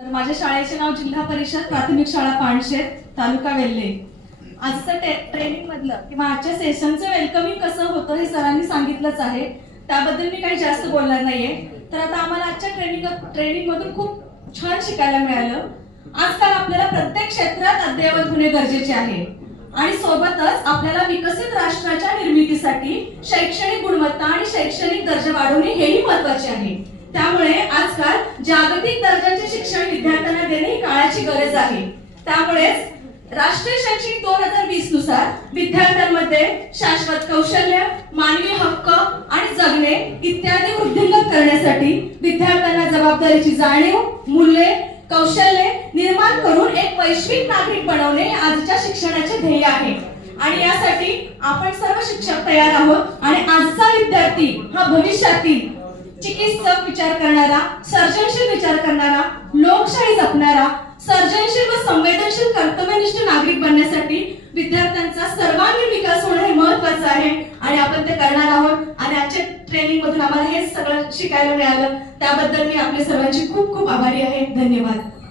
तर माझ्या शाळेचे नाव जिल्हा परिषद प्राथमिक शाळा पाणशेत तालुका वेल्हे. आजचं ट्रेनिंग मधलं किंवा आजच्या सेशनचं वेलकमिंग कसं होतं हे सरांनी सांगितलंच आहे. त्याबद्दल मी काही जास्त बोलणार नाहीये. तर आता आम्हाला आजच्या ट्रेनिंग ट्रेनिंग मधून खूप छान शिकायला मिळालं. आजकाल आपल्याला प्रत्येक क्षेत्रात अद्ययावत होणे गरजेचे आहे. आणि सोबतच आपल्याला विकसित राष्ट्राच्या निर्मितीसाठी शैक्षणिक गुणवत्ता आणि शैक्षणिक दर्जा वाढवणे हेही महत्त्वाचे आहे. त्यामुळे आजकाल जागतिक दर्जाचे शिक्षण विद्यार्थ्यांना देणे ही काळाची गरज आहे. त्यामुळेच राष्ट्रीय शैक्षणिक दोन हजार वीसनुसार विद्यार्थ्यांमध्ये शाश्वत कौशल्य मानवी हक्क आणि जगणे इत्यादी वृद्धिंगत करण्यासाठी विद्यार्थ्यांना जबाबदारीची जाणीव मूल्ये कौशल्य निर्माण करून एक वैश्विक नागरिक बनवणे आजच्या शिक्षणाचे ध्येय आहे. आणि यासाठी आपण सर्व शिक्षक तयार आहोत आणि आजचा विद्यार्थी हा भविष्यातील चिकित्सक विचार करणारा सर्जनशील विचार करणारा लोकशाही जपणारा सर्जनशील व संवेदनशील कर्तव्यनिष्ठ नागरिक बनण्यासाठी विद्यार्थ्यांचा सर्वांगीण विकास होणं हे महत्वाचं आहे आणि आपण ते करणार आहोत. आणि आजच्या ट्रेनिंग मधून आम्हाला हे सगळं शिकायला मिळालं. त्याबद्दल मी आपल्या सर्वांची खूप खूप आभारी आहे. धन्यवाद.